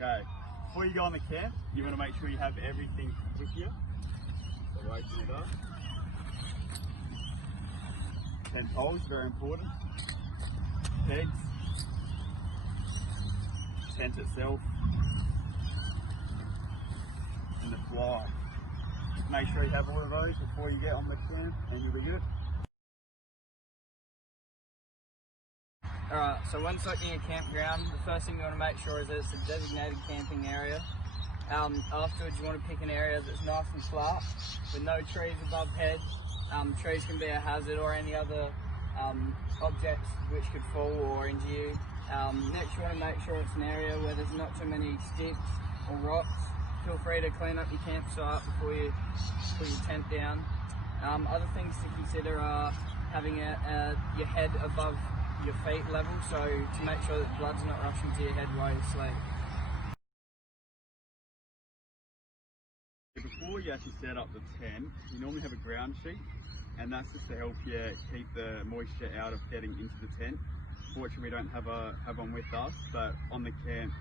Okay, before you go on the camp, you want to make sure you have everything with you. So open it up. Tent poles, very important. Pegs. Tent itself. And the fly. Make sure you have all of those before you get on the camp and you'll be good. Alright, so when selecting a campground, the first thing you want to make sure is that it's a designated camping area. Afterwards you want to pick an area that's nice and flat, with no trees above head. Trees can be a hazard or any other objects which could fall or injure you. Next you want to make sure it's an area where there's not too many sticks or rocks. Feel free to clean up your campsite before you put your tent down. Other things to consider are having your head above your feet level, so to make sure that blood's not rushing to your head while you sleep. Before you actually set up the tent, you normally have a ground sheet, and that's just to help you keep the moisture out of getting into the tent. Fortunately, we don't have one with us, but on the camp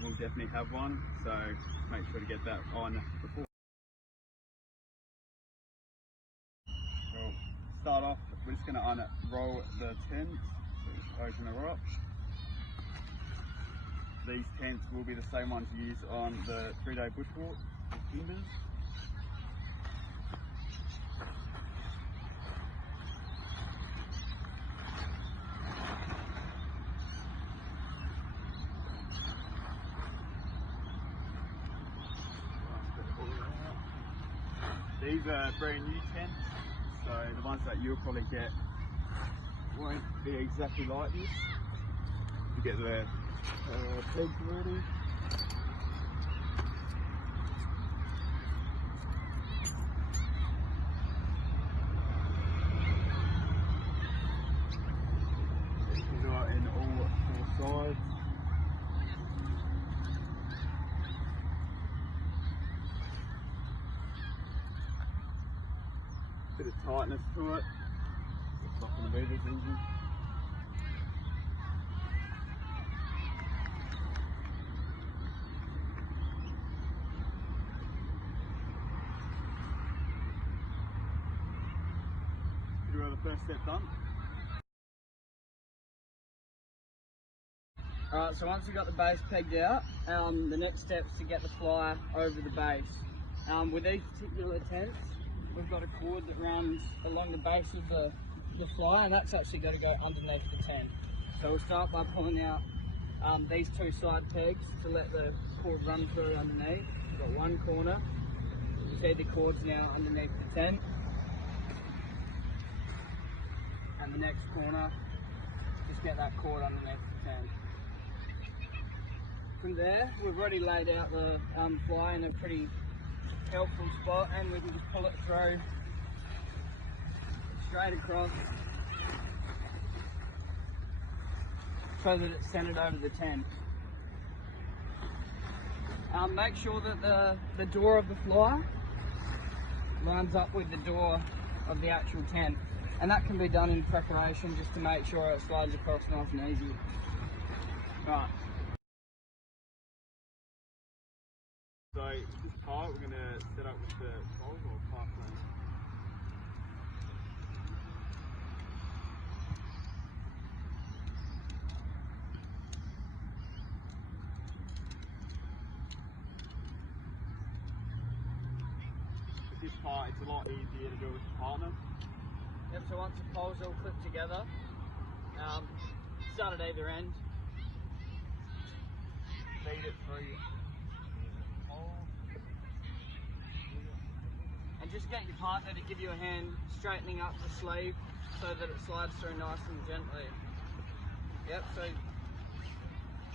we'll definitely have one, so make sure to get that on before. We'll start off, we're just going to unroll the tent, so just open her up. These tents will be the same ones used on the 3-day bushwalk with timbers. These are brand new tents, so the ones that you'll probably get won't be exactly like this. You get the pegs ready. These are in all 4 sides. Bit of tightness to it. It's not going to be this easy. You have the first step done. Alright, so once you've got the base pegged out, the next step is to get the fly over the base. With these particular tents, we've got a cord that runs along the base of the fly, and that's actually got to go underneath the tent. So we'll start by pulling out these 2 side pegs to let the cord run through underneath. We've got one corner. You see the cord's now underneath the tent. And the next corner, just get that cord underneath the tent. From there, we've already laid out the fly in a pretty helpful spot, and we can just pull it through straight across so that it's centered over the tent. Make sure that the door of the fly lines up with the door of the actual tent, and that can be done in preparation just to make sure it slides across nice and easy. Right. So this part we're going to set up with the poles or park lane. With this part it's a lot easier to do with a partner. Yep, so once the poles all clipped together, start at either end, feed it through. And just get your partner to give you a hand straightening up the sleeve so that it slides through nice and gently. Yep, so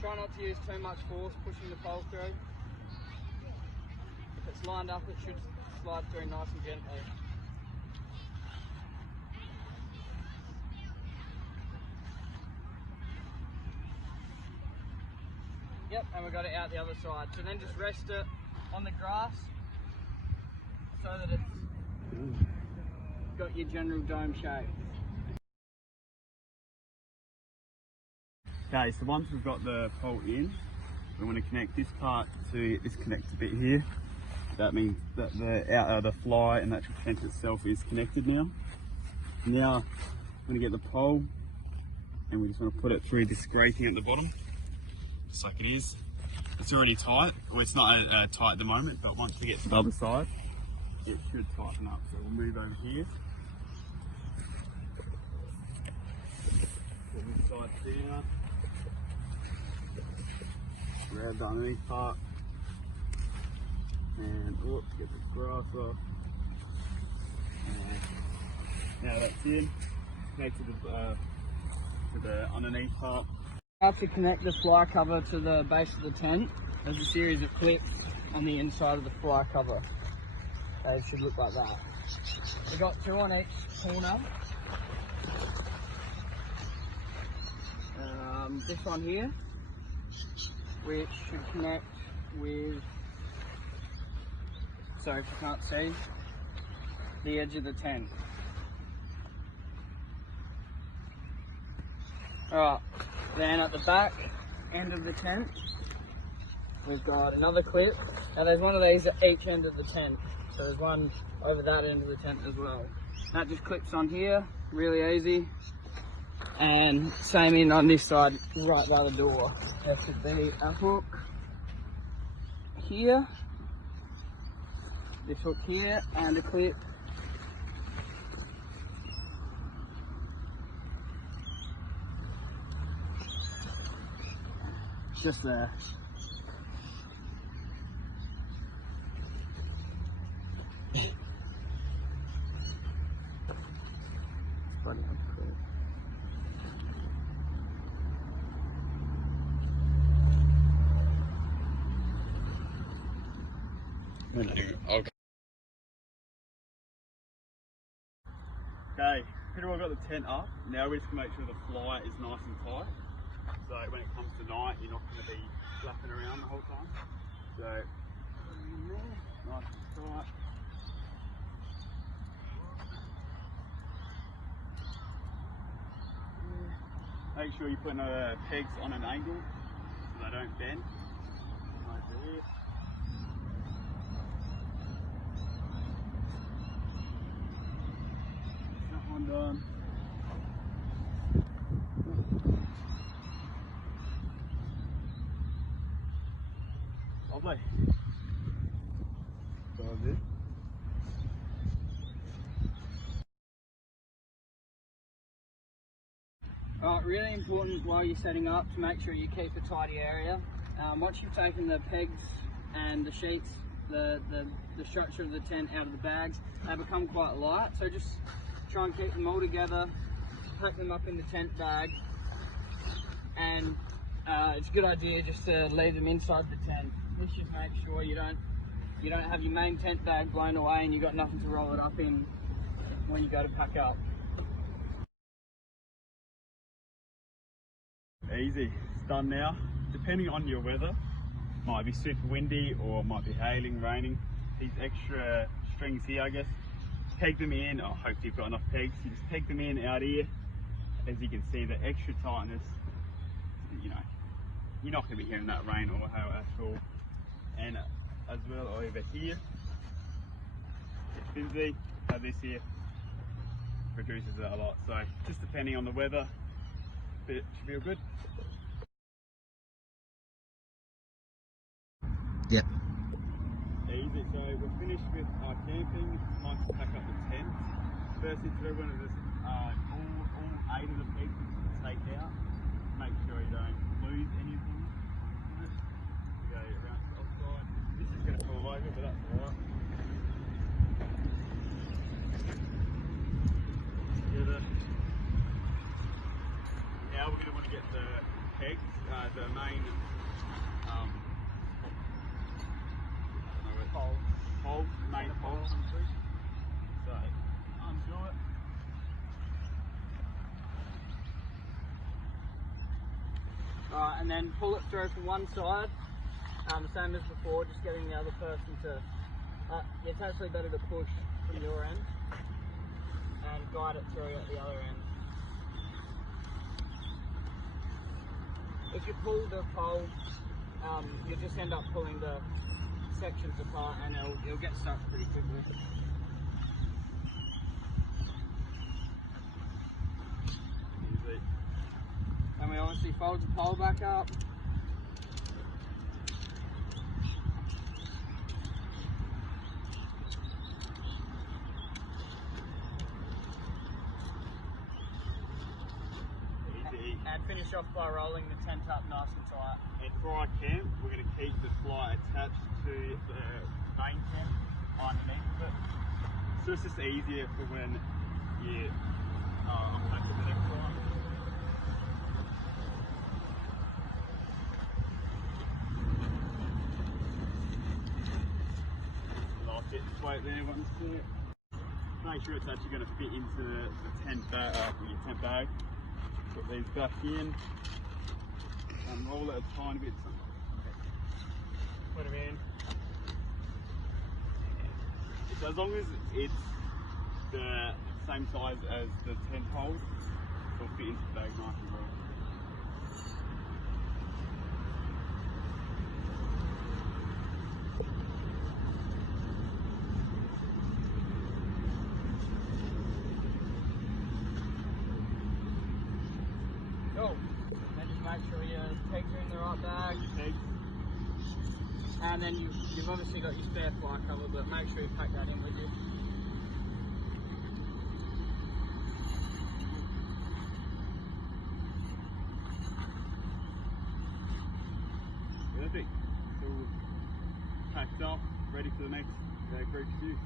try not to use too much force pushing the pole through. If it's lined up, it should slide through nice and gently. Yep, and we've got it out the other side. So then just rest it on the grass so that it's got your general dome shape. Okay, so once we've got the pole in, we want to connect this part to this connector bit here. That means that the fly and the actual tent itself is connected now. Now I'm going to get the pole and we just want to put it through this grating at the bottom, just like it is. It's already tight, well it's not tight at the moment, but once we get to the other side, it should tighten up. So we'll move over here. Put this side down. Grab the underneath part. And get the grass off. And now that's in. Connect to the underneath part. Now to connect the fly cover to the base of the tent, there's a series of clips on the inside of the fly cover. They should look like that. We've got 2 on each corner. This one here, which should connect with, sorry if you can't see, the edge of the tent. Alright, then at the back end of the tent, we've got another clip. Now there's one of these at each end of the tent. So there's one over that end of the tent as well. That just clips on here, really easy. And same in on this side, right by the door. There should be a hook here, this hook here, and a clip just there. Okay, pretty well got the tent up. Now we just make sure the fly is nice and tight. So when it comes to night, you're not going to be flapping around the whole time. So, nice and tight. Make sure you're putting the pegs on an angle so they don't bend. Like this. That one done. Lovely. So that's it. Really important while you're setting up to make sure you keep a tidy area. Once you've taken the pegs and the sheets, the structure of the tent out of the bags, they become quite light, so just try and keep them all together, pack them up in the tent bag, and it's a good idea just to leave them inside the tent. This just makes sure you don't have your main tent bag blown away and you've got nothing to roll it up in when you go to pack up. Easy, it's done now. Depending on your weather, might be super windy or might be hailing, raining. These extra strings here, I guess, peg them in. Oh, hopefully you've got enough pegs. You just peg them in out here. As you can see, the extra tightness, you know, you're not going to be hearing that rain or hail at all. And as well over here, it's busy. How this here reduces that a lot. So just depending on the weather, it should be all good. Yep. Easy. So we're finished with our camping. It's time to pack up the tent. First thing to do, we're going to just all 8 of the pegs to take out. Make sure you don't lose any of them. Go around to the other side. This is going to fall over, but that's alright. Together. Now we're going to want to get the pegs, the main main pole. So undo it. Alright, and then pull it through from one side, same as before, just getting the other person to, it's actually better to push from your end and guide it through at the other end. If you pull the pole you'll just end up pulling the sections apart and it'll get stuck pretty quickly. Easy. And we obviously fold the pole back up. Easy. And finish off by rolling the tent up nice and tight. And for our camp, we're going to keep the fly attached to the main tent underneath of it. So it's just easier for when you unpack the next one. I'll get this weight there one sec. Make sure it's actually going to fit into the tent bag, your tent bag. Put these back in. Roll it a tiny bit. Put them in. So as long as it's the same size as the tent holes, it'll fit into the bag nice and well. Cool. Then just make sure your pegs are in the right bag. Pegs. And then you've obviously got your spare fly cover, but make sure you pack that in with you. Perfect. So packed up, ready for the next group of use.